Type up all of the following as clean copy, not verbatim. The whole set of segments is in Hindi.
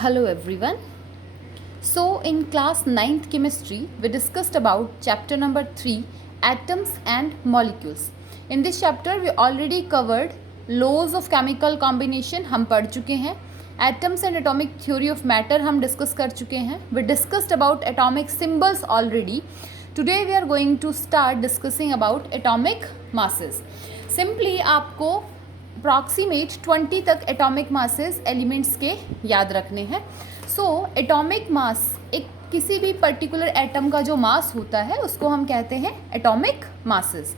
Hello everyone. So in class 9th chemistry we discussed about chapter number 3 atoms and molecules. In this chapter we already covered laws of chemical combination हम पढ़ चुके हैं. Atoms and atomic theory of matter हम discuss कर चुके हैं. We discussed about atomic symbols already. Today we are going to start discussing about atomic masses. Simply आपको अप्रॉक्सीमेट 20 तक एटॉमिक मासेस एलिमेंट्स के याद रखने हैं. सो एटॉमिक मास एक किसी भी पर्टिकुलर एटम का जो मास होता है उसको हम कहते हैं atomic masses.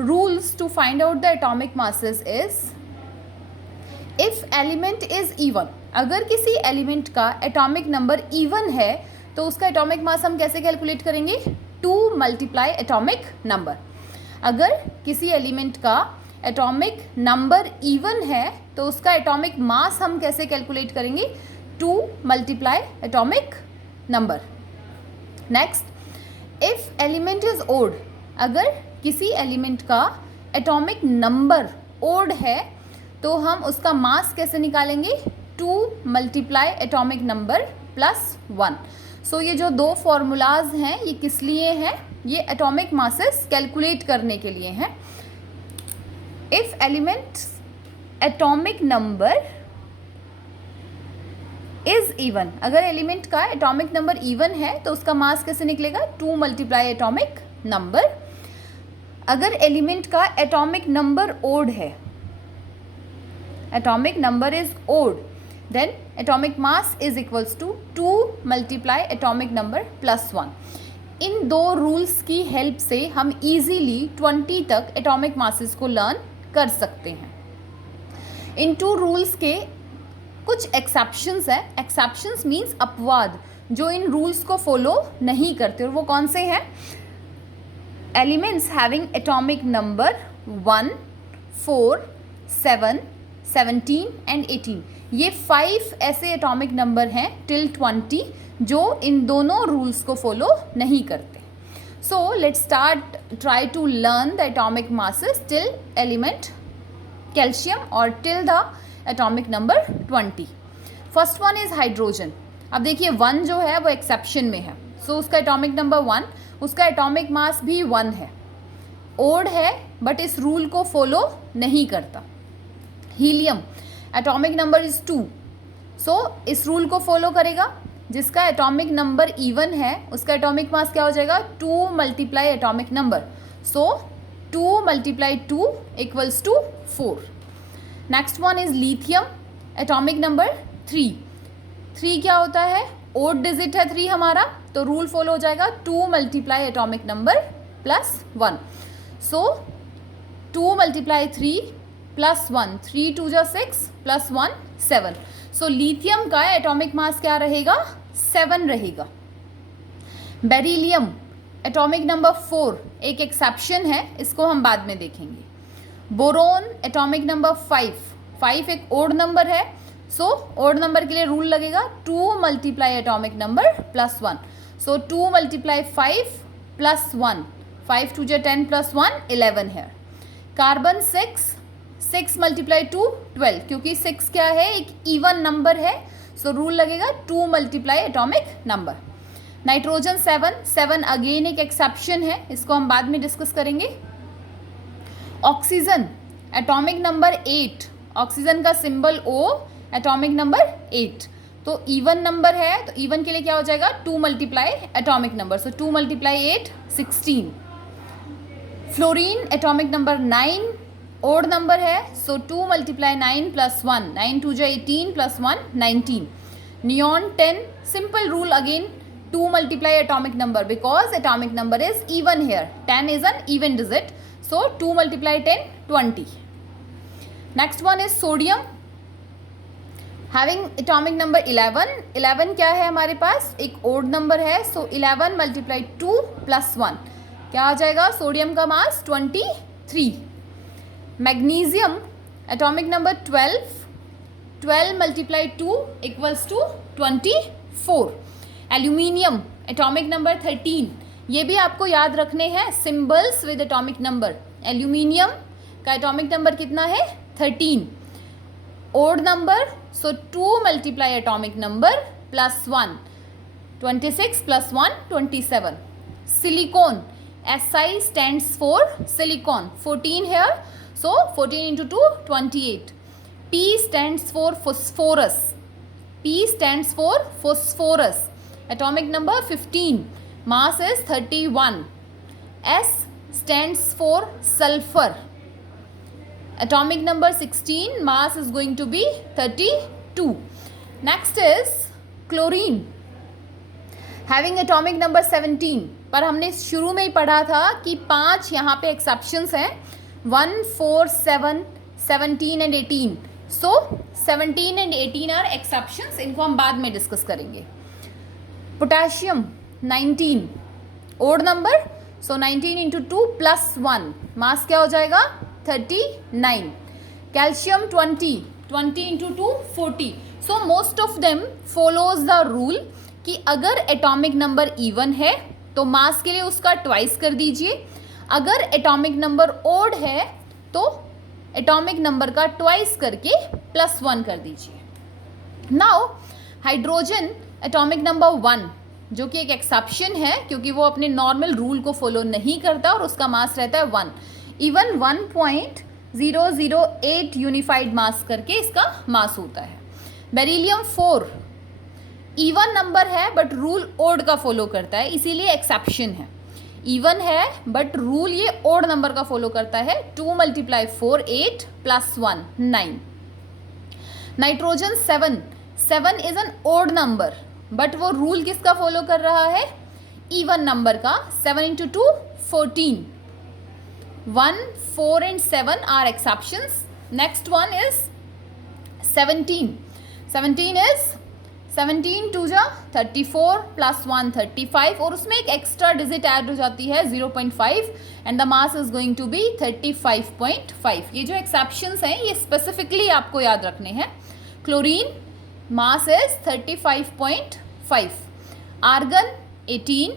Rules to find out the atomic masses is if element is even. अगर किसी एलिमेंट का एटॉमिक नंबर इवन है तो उसका एटॉमिक मास हम कैसे कैलकुलेट करेंगे? 2 मल्टीप्लाई एटॉमिक नंबर. अगर किसी एलिमेंट का एटॉमिक नंबर इवन है तो उसका एटॉमिक मास हम कैसे कैलकुलेट करेंगे? 2 multiply atomic number. Next, if element is odd. अगर किसी एलिमेंट का एटॉमिक नंबर ओड है तो हम उसका मास कैसे निकालेंगे? 2 मल्टीप्लाई एटॉमिक नंबर प्लस 1. सो ये जो दो फॉर्मूलाज हैं ये किस लिए हैं? ये एटॉमिक मासेस कैलकुलेट करने के लिए हैं. If elements atomic number is even. अगर एलिमेंट का एटॉमिक नंबर इवन है तो उसका मास कैसे निकलेगा? 2 मल्टीप्लाई एटॉमिक नंबर. अगर एलिमेंट का एटॉमिक नंबर ओड है, atomic number is odd, then atomic mass is equals to 2 multiply atomic number plus 1. इन दो रूल्स की हेल्प से हम इजीली 20 तक एटॉमिक मासेस को लर्न कर सकते हैं. इन 2 रूल्स के कुछ एक्सेप्शंस है. एक्सेप्शंस मीन्स अपवाद जो इन रूल्स को फॉलो नहीं करते, और वो कौन से हैं? Elements having atomic number 1, 4, 7, 17 and 18. ये 5 ऐसे एटॉमिक नंबर हैं टिल 20 जो इन दोनों रूल्स को फॉलो नहीं करते. So let's start try to learn the atomic masses till element calcium or till the atomic number 20. First one is hydrogen. अब देखिए 1 जो है वो एक्सेप्शन में है. So उसका एटॉमिक नंबर 1, उसका एटॉमिक मास भी 1 है. ओड है बट इस रूल को फॉलो नहीं करता. Helium atomic number is 2. सो इस रूल को फॉलो करेगा. जिसका एटॉमिक नंबर इवन है उसका एटॉमिक मास क्या हो जाएगा? 2 multiply atomic number. So 2 multiply 2 equals to 4. Next one is lithium atomic number 3. 3 क्या होता है? ओड डिजिट है 3 हमारा, तो रूल फॉलो हो जाएगा 2 मल्टीप्लाई एटॉमिक नंबर प्लस 1. सो 2 मल्टीप्लाई 3 प्लस 1, 3 2 जा 6 प्लस 1 7. सो लिथियम का एटॉमिक मास क्या रहेगा? 7 रहेगा. बेरिलियम एटॉमिक नंबर 4 एक एक्सेप्शन है, इसको हम बाद में देखेंगे. बोरोन एटॉमिक नंबर 5 एक ओड नंबर है. सो ओड नंबर के लिए रूल लगेगा 2 मल्टीप्लाई एटॉमिक नंबर प्लस 1. सो 2 मल्टीप्लाई 5 प्लस 1, 5 2 जा 10 प्लस 1 11 है. कार्बन 6 मल्टीप्लाई 2 12, क्योंकि 6 क्या है? एक इवन नंबर है. सो रूल लगेगा 2 multiply atomic number. Nitrogen 7 again एक एक्सेप्शन है, इसको हम बाद में डिस्कस करेंगे. Oxygen atomic number 8. ऑक्सीजन का सिंबल O, एटॉमिक नंबर 8. तो इवन नंबर है तो इवन के लिए क्या हो जाएगा? 2 multiply atomic number. So 2 multiply 8 16. Fluorine atomic number 9 odd number है. सो 2 मल्टीप्लाई 9 प्लस 1, 9 2 जा 18 plus 1 19. Neon 10 simple rule again 2 multiply atomic number because atomic number is even here. 10 is an even digit. So 2 multiply 10 20. Next one is sodium having atomic number 11. 11 क्या है हमारे पास? एक ओड नंबर है. सो 11 मल्टीप्लाई 2 प्लस 1 क्या आ जाएगा? सोडियम का mass 23. Magnesium atomic number 12 multiply 2 equals to 24. Aluminium atomic number 13. ये भी आपको याद रखने हैं symbols with atomic number. Aluminium का एटॉमिक नंबर कितना है? 13. odd number, so 2 multiply atomic number plus 1, 26 plus 1, 27. Silicon, SI stands for silicon, 14 here, so 14 into 2, 28. P stands for phosphorus, P stands for phosphorus, atomic number 15, mass is 31. S stands for sulfur, atomic number 16, mass is going to be 32. Next is chlorine, having atomic number 17. पर हमने शुरू में ही पढ़ा था कि 5 यहाँ पे एक्सेप्शंस हैं, 1, 4, 7, 17 and 18. So 17 and 18 are exceptions, इनको हम बाद में डिस्कस करेंगे. Potassium 19, odd number, so 19 into 2 plus 1, mass क्या हो जाएगा 39. Calcium 20, 20 into 2 40. So most of them follows the rule कि अगर एटॉमिक नंबर इवन है तो मास के लिए उसका ट्वाइस कर दीजिए, अगर एटॉमिक नंबर ओड है तो एटॉमिक नंबर का ट्वाइस करके प्लस 1 कर दीजिए. नाउ हाइड्रोजन एटॉमिक नंबर 1, जो कि एक एक्सेप्शन है क्योंकि वो अपने नॉर्मल रूल को फॉलो नहीं करता और उसका मास रहता है 1. इवन 1.008 यूनिफाइड मास करके इसका मास होता है. बेरिलियम 4 इवन नंबर है बट रूल ओड का फॉलो करता है, इसीलिए एक्सेप्शन है. इवन है बट रूल ये ओड नंबर का फॉलो करता है. 2 multiply 4 8 plus 1 9. Nitrogen 7, 7 is an odd number but वो रूल किसका फॉलो कर रहा है, इवन नंबर का. 7 into 2 14. 1, 4 and 7 are exceptions. Next one is 17. 17 is 17 2 जा 34 प्लस 1 35 और उसमें एक एक्स्ट्रा डिजिट ऐड हो जाती है 0.5 and the mass is going to be 35.5. ये जो एक्सेप्शंस हैं ये स्पेसिफिकली आपको याद रखने हैं. Chlorine mass is 35.5. Argon 18,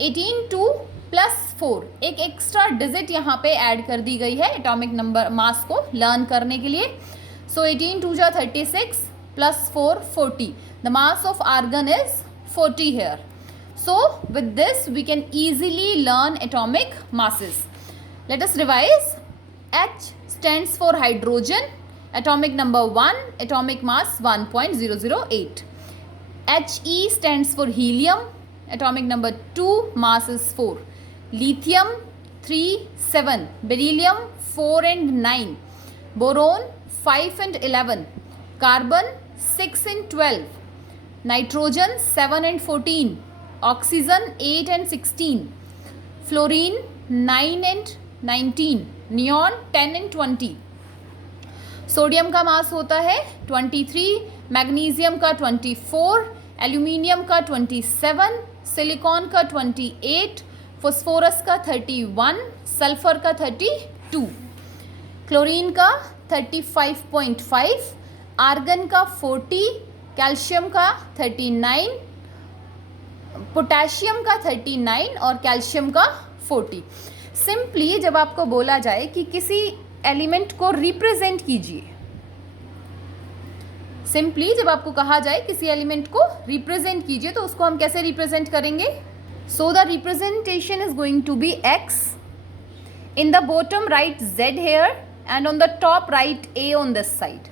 18 2 plus 4, एक एक्स्ट्रा डिजिट यहाँ पे ऐड कर दी गई है एटॉमिक नंबर मास को लर्न करने के लिए. सो 18 2 जा 36 plus 4 40. The mass of argon is 40 here. So with this we can easily learn atomic masses. Let us revise. H stands for hydrogen, atomic number 1, atomic mass 1.008. He stands for helium, atomic number 2, mass is 4. Lithium 3 7, beryllium 4 and 9, boron 5 and 11, carbon 6 and 12, nitrogen 7 and 14, oxygen 8 and 16, fluorine 9 and 19, neon 10 and 20. Sodium का मास होता है 23, मैग्नीशियम का 24, एल्यूमिनियम का 27, सिलिकॉन का 28, फॉस्फोरस का 31, सल्फर का 32, क्लोरीन का 35.5, आर्गन का 40, कैल्शियम का 39, पोटेशियम का 39 और कैल्शियम का 40. सिंपली जब आपको बोला जाए कि किसी एलिमेंट को रिप्रेजेंट कीजिए, सिंपली जब आपको कहा जाए किसी एलिमेंट को रिप्रेजेंट कीजिए तो उसको हम कैसे रिप्रेजेंट करेंगे. So the representation is going to be x. In the bottom right z here and on the top write a on this side.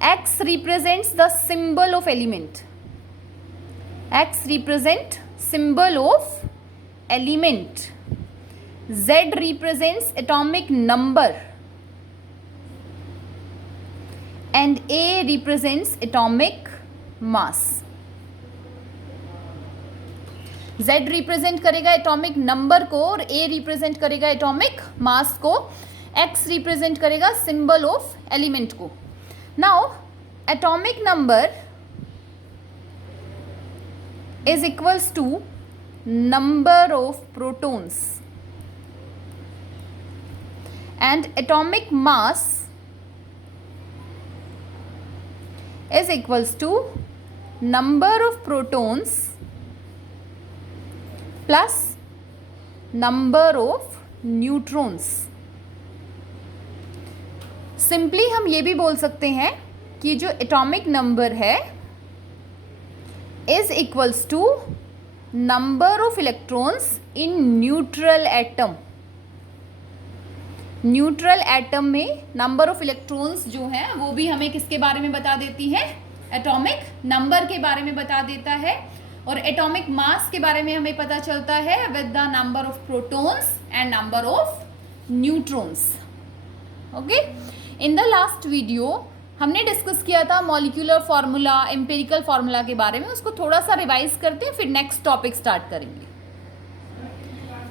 X represents the symbol of element. X represent symbol of element. Z represents atomic number and A represents atomic mass. Z represent करेगा एटॉमिक नंबर को और A represent करेगा एटॉमिक मास को. X represent करेगा सिंबल ऑफ एलिमेंट को. Now atomic number is equals to number of protons and atomic mass is equals to number of protons plus number of neutrons. Simply हम ये भी बोल सकते हैं कि जो एटॉमिक नंबर है is equals to number of electrons in neutral atom. Neutral atom में नंबर ऑफ इलेक्ट्रॉन्स जो हैं वो भी हमें किसके बारे में बता देती है, एटॉमिक नंबर के बारे में बता देता है। और एटॉमिक मास के बारे में हमें पता चलता है with the number of protons and number of neutrons. Okay, in the last video हमने डिस्कस किया था मॉलिक्यूलर फार्मूला, एम्पिरिकल फार्मूला के बारे में, उसको थोड़ा सा रिवाइज करते हैं फिर नेक्स्ट टॉपिक स्टार्ट करेंगे।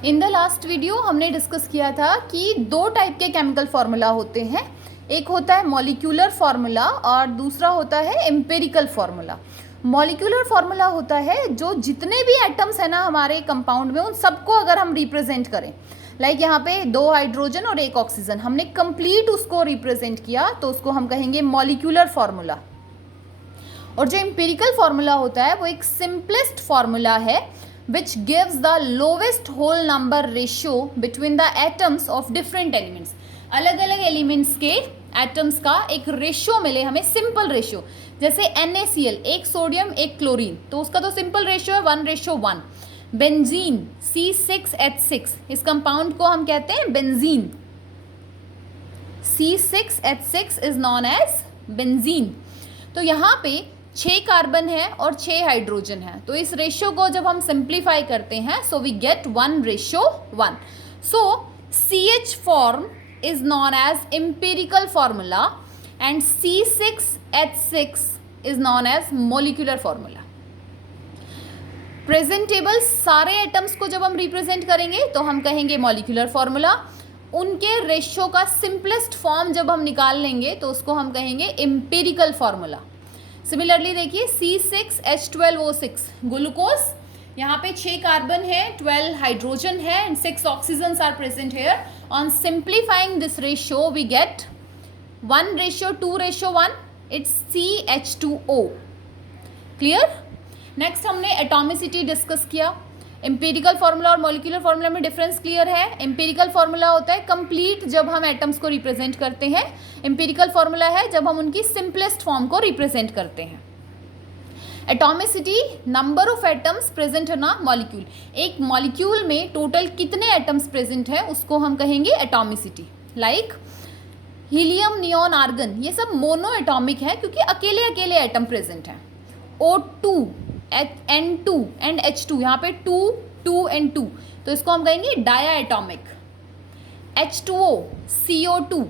इन द लास्ट वीडियो हमने डिस्कस किया था कि दो टाइप के केमिकल फार्मूला होते हैं, एक होता है मॉलिक्यूलर फार्मूला और दूसरा होता है एम्पिरिकल फार्मूला। मॉलिक्यूलर फार्मूला होता है जो जितने भी एटम्स है ना हमारे कंपाउंड में उन सबको अगर हम रिप्रेजेंट करें, लाइक यहाँ पे 2 हाइड्रोजन और 1 ऑक्सीजन, हमने कंप्लीट उसको रिप्रेजेंट किया तो उसको हम कहेंगे मॉलिक्यूलर फार्मूला। और जो एम्पिरिकल फार्मूला होता है वो एक सिंपलेस्ट फार्मूला है which gives the lowest whole number ratio between the atoms of different elements। अलग अलग एलिमेंट्स के एटम्स का एक रेशियो मिले हमें, सिंपल रेशियो, जैसे NaCl, एक सोडियम एक क्लोरीन, तो उसका तो सिंपल रेशियो है 1:1। बेंजीन C6H6, इस कंपाउंड को हम कहते हैं benzene. C6H6 is known as benzene. तो यहाँ पे 6 कार्बन है और 6 हाइड्रोजन है, तो इस रेशियो को जब हम सिंप्लीफाई करते हैं so we get 1:1। So CH form is known as empirical formula and C6H6 is known as molecular formula. Presentable सारे एटम्स को जब हम रिप्रेजेंट करेंगे तो हम कहेंगे मॉलिक्यूलर फार्मूला, उनके रेशियो का सिंपलेस्ट फॉर्म जब हम निकाल लेंगे तो उसको हम कहेंगे एम्पिरिकल फार्मूला। सिमिलरली देखिए C6H12O6 ग्लूकोज, यहाँ पे 6 कार्बन है, 12 हाइड्रोजन है and 6 oxygen are present here. On simplifying this ratio we get 1:2:1, it's CH2O। Clear? Next हमने एटॉमिसिटी डिस्कस किया। एम्पिरिकल फार्मूला और मॉलिक्यूलर फार्मूला में डिफरेंस क्लियर है। एम्पिरिकल फार्मूला होता है कंप्लीट जब हम एटम्स को रिप्रेजेंट करते हैं, एम्पिरिकल फार्मूला है जब हम उनकी सिंपलेस्ट फॉर्म को रिप्रेजेंट करते हैं। Atomicity, number of atoms present है ना मॉलिक्यूल, एक मॉलिक्यूल में टोटल कितने एटम्स प्रेजेंट है उसको हम कहेंगे atomicity. Like helium, neon, argon, ये सब मोनो एटॉमिक है क्योंकि अकेले अकेले एटम प्रेजेंट हैं। O2, N2 एंड H2, यहाँ पे 2, 2 एंड 2, तो इसको हम कहेंगे डाया एटॉमिक। H2O, CO2,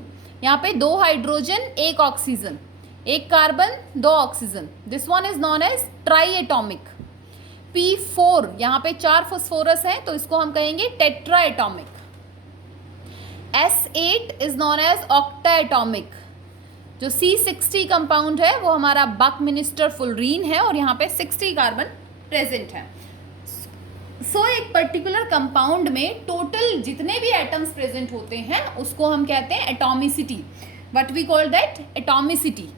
यहाँ पे 2 hydrogen 1 oxygen, 1 carbon 2 oxygen, this one is known as tri atomic. P4, यहाँ पे 4 फॉस्फोरस है तो इसको हम कहेंगे tetra atomic. S8 is known as octa atomic. जो C60 कंपाउंड है वो हमारा बकमिनिस्टर फुलरीन है और यहाँ पे 60 कार्बन प्रेजेंट है। सो एक पर्टिकुलर कंपाउंड में टोटल जितने भी एटम्स प्रेजेंट होते हैं उसको हम कहते हैं atomicity. What we call that, atomicity.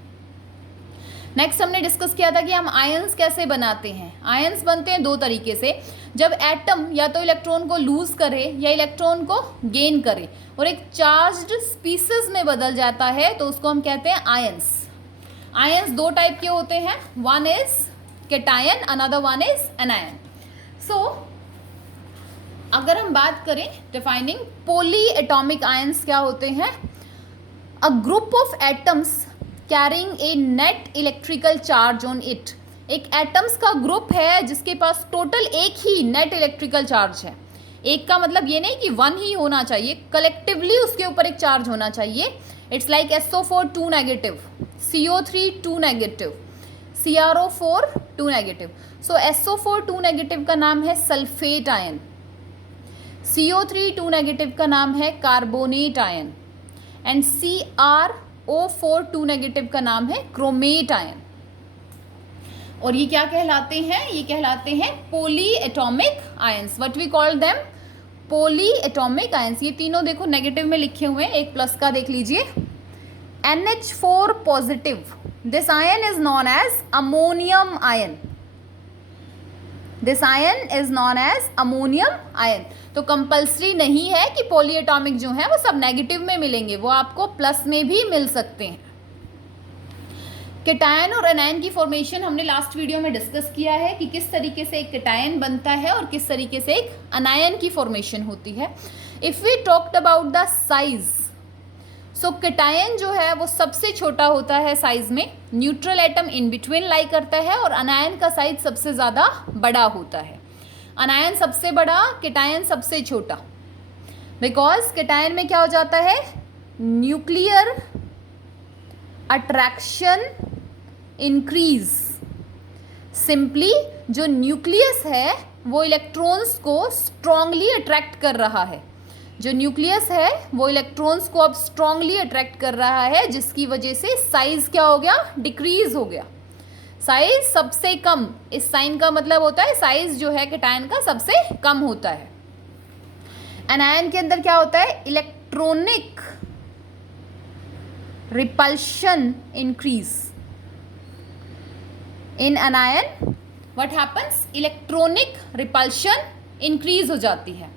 Next हमने डिस्कस किया था कि हम आयंस कैसे बनाते हैं। आयंस बनते हैं 2 तरीके से, जब एटम या तो इलेक्ट्रॉन को लूज करे या इलेक्ट्रॉन को गेन करे और एक चार्ज्ड स्पीसीज में बदल जाता है तो उसको हम कहते हैं आयंस। आयंस 2 टाइप के होते हैं, one is cation, another one is anion. So अगर हम बात करें डिफाइनिंग पॉली एटॉमिक आयंस क्या होते हैं, a group of atoms carrying a net electrical charge on it. एक एटम्स का ग्रुप है जिसके पास टोटल एक ही नेट इलेक्ट्रिकल चार्ज है। एक का मतलब ये नहीं कि 1 ही होना चाहिए, कलेक्टिवली उसके ऊपर एक चार्ज होना चाहिए। It's like SO4 2 negative, CO3 2 negative, CrO4 2 negative. So SO4 2 negative का नाम है सल्फेट आयन, CO3 2 नेगेटिव का नाम है carbonate ion and CrO4 2 negative का नाम है क्रोमेट आयन। और ये क्या कहलाते हैं, ये कहलाते हैं poly atomic ions. What we call them, poly atomic ions. ये तीनों देखो नेगेटिव में लिखे हुए हैं, एक प्लस का देख लीजिए। NH4 positive, this ion is known as ammonium ion, this ion is known as ammonium ion. तो कंपल्सरी नहीं है कि पॉली एटॉमिक जो है वो सब नेगेटिव में मिलेंगे, वो आपको प्लस में भी मिल सकते हैं। केटायन और एनायन की फॉर्मेशन हमने लास्ट वीडियो में डिस्कस किया है कि किस तरीके से एक केटायन बनता है और किस तरीके से एक अनायन की फॉर्मेशन होती है. If we talked about the size, so cation जो है वो सबसे छोटा होता है साइज में, neutral atom in between lie करता है, और अनायन का साइज सबसे ज़्यादा बड़ा होता है. अनायन सबसे बड़ा, केटायन सबसे छोटा, बिकॉज केटायन में क्या हो जाता है, न्यूक्लियर अट्रैक्शन इंक्रीज. सिंपली जो न्यूक्लियस है वो इलेक्ट्रॉन्स को स्ट्रांगली अट्रैक्ट कर रहा है. जो न्यूक्लियस है वो इलेक्ट्रॉन्स को अब स्ट्रांगली अट्रैक्ट कर रहा है, जिसकी वजह से साइज क्या हो गया, डिक्रीज हो गया. साइज सबसे कम, इस साइन का मतलब होता है साइज जो है केटायन का सबसे कम होता है. एनायन के अंदर क्या होता है, electronic repulsion increase. In अनायन what happens, electronic repulsion increase हो जाती है.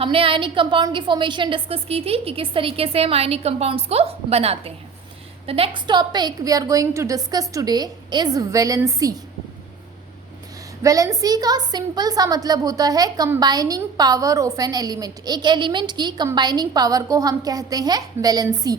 हमने आयनिक कंपाउंड की फॉर्मेशन डिस्कस की थी कि किस तरीके से हम आयनिक कंपाउंड्स को बनाते हैं. The next topic we are going to discuss today is valency. Valency का सिंपल सा मतलब होता है combining power of an element. एक एलिमेंट की कंबाइनिंग पावर को हम कहते हैं वैलेंसी.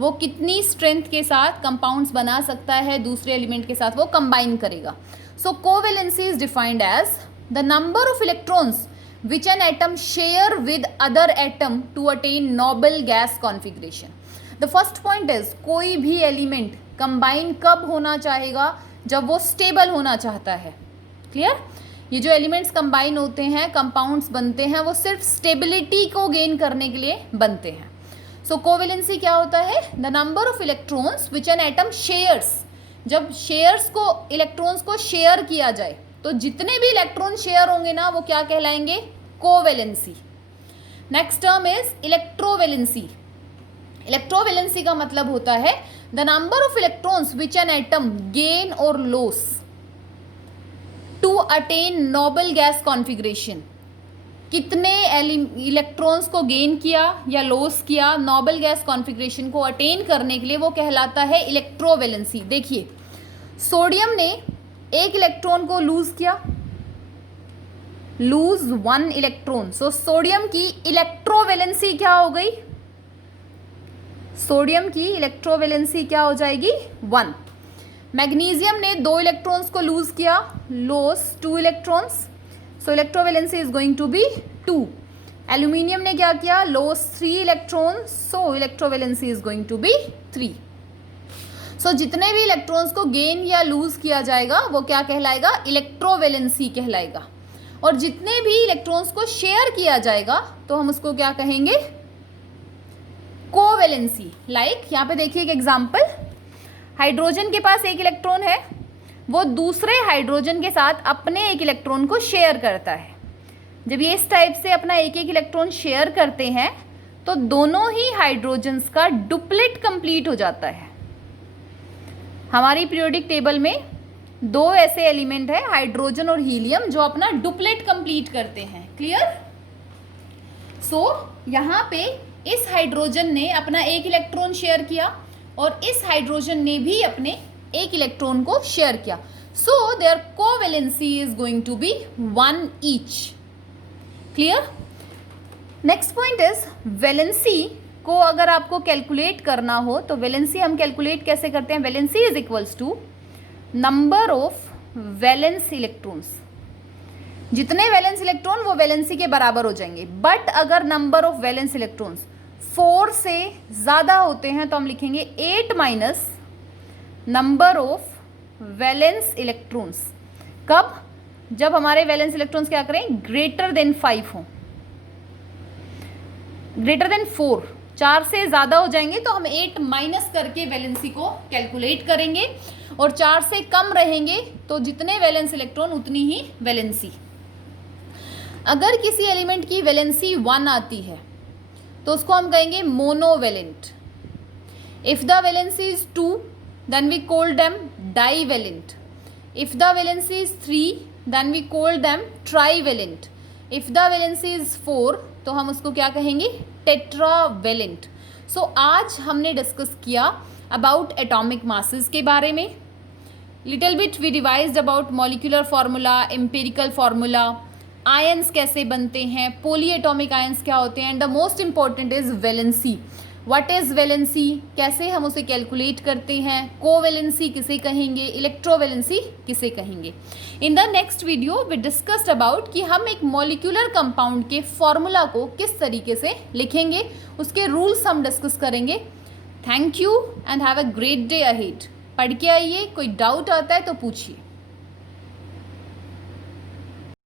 वो कितनी स्ट्रेंथ के साथ कंपाउंड्स बना सकता है, दूसरे एलिमेंट के साथ वो कंबाइन करेगा. So covalency is defined as the number of electrons which an atom share with other atom to attain noble gas configuration. The first point is कोई भी एलिमेंट कंबाइन कब होना चाहेगा, जब वो स्टेबल होना चाहता है. क्लियर. ये जो एलिमेंट्स कंबाइन होते हैं, कंपाउंड्स बनते हैं, वो सिर्फ स्टेबिलिटी को गेन करने के लिए बनते हैं. सो कोवैलेंसी क्या होता है, the number of electrons which an atom shares. जब शेयर्स को, इलेक्ट्रॉन्स को शेयर किया जाए तो जितने भी इलेक्ट्रॉन शेयर होंगे ना वो क्या कहलाएंगे, covalency. Next term is electrovalency. Electrovalency का मतलब होता है the number of electrons which an atom gain और loss to attain noble gas configuration. कितने इलेक्ट्रॉन्स को गेन किया या लॉस किया नोबल गैस कॉन्फिगरेशन को अटेन करने के लिए, वो कहलाता है इलेक्ट्रोवैलेंसी. देखिए, सोडियम ने एक इलेक्ट्रॉन को लूज किया, लूज 1 इलेक्ट्रॉन. सो सोडियम की इलेक्ट्रोवैलेंसी क्या हो गई, सोडियम की इलेक्ट्रोवैलेंसी क्या हो जाएगी, 1. मैग्नीशियम ने 2 इलेक्ट्रॉन्स को लूज किया, loss 2 electrons. So electrovalency is going to be 2. Aluminium ने क्या किया, loss 3 electrons. So electrovalency is going to be 3. So जितने भी इलेक्ट्रॉन्स को गेन या लूज किया जाएगा वो क्या कहलाएगा, इलेक्ट्रोवैलेंसी कहलाएगा. और जितने भी इलेक्ट्रॉन्स को शेयर किया जाएगा तो हम उसको क्या कहेंगे, कोवैलेंसी. लाइक यहाँ पे देखिए एक एग्जांपल, हाइड्रोजन के पास एक इलेक्ट्रॉन है, वो दूसरे हाइड्रोजन के साथ अपने एक इलेक्ट्रॉन को शेयर करता है. जब ये इस टाइप से अपना एक एक इलेक्ट्रॉन शेयर करते हैं तो दोनों ही हाइड्रोजन्स का डुप्लेट कंप्लीट हो जाता है. हमारी पीरियोडिक टेबल में 2 ऐसे एलिमेंट है, हाइड्रोजन और हीलियम, जो अपना डुप्लेट कंप्लीट करते हैं. क्लियर. सो यहाँ पे इस हाइड्रोजन ने अपना एक इलेक्ट्रॉन शेयर किया और इस हाइड्रोजन ने भी अपने एक इलेक्ट्रॉन को शेयर किया. So there covalency is going to be 1 each. Clear. Next point is valency को अगर आपको कैलकुलेट करना हो तो वैलेंसी हम कैलकुलेट कैसे करते हैं, valency is equals to number of valence electrons. जितने वैलेंस इलेक्ट्रॉन वो वैलेंसी के बराबर हो जाएंगे. बट अगर नंबर ऑफ वैलेंस इलेक्ट्रॉन्स 4 से ज़्यादा होते हैं तो हम लिखेंगे 8 minus number of valence electrons. कब, जब हमारे वैलेंस इलेक्ट्रॉन्स क्या करें, ग्रेटर देन 5 हो, ग्रेटर देन 4. 4 से ज़्यादा हो जाएंगे तो हम 8 माइनस करके वैलेंसी को कैलकुलेट करेंगे, और 4 से कम रहेंगे तो जितने वैलेंस इलेक्ट्रॉन उतनी ही वैलेंसी. अगर किसी एलिमेंट की वैलेंसी 1 आती है तो उसको हम कहेंगे monovalent. If the valency is 2 then we call them divalent. If the valency is 3 then we call them trivalent. If the valency is 4 तो हम उसको क्या कहेंगे, टेट्रावैलेंट. सो आज हमने डिस्कस किया अबाउट एटॉमिक मासेस के बारे में. Little bit we revised about molecular formula, empirical formula, ions कैसे बनते हैं, पॉली एटॉमिक आयंस क्या होते हैं, and the most important is valency. What is valency, कैसे हम उसे कैलकुलेट करते हैं, कोवैलेंसी किसे कहेंगे, इलेक्ट्रोवैलेंसी किसे कहेंगे. In the next video we discussed about कि हम एक मॉलिक्यूलर कंपाउंड के फॉर्मूला को किस तरीके से लिखेंगे, उसके रूल्स हम डिस्कस करेंगे. Thank you and have a great day ahead. पढ़ के आइए, कोई डाउट आता है तो पूछिए.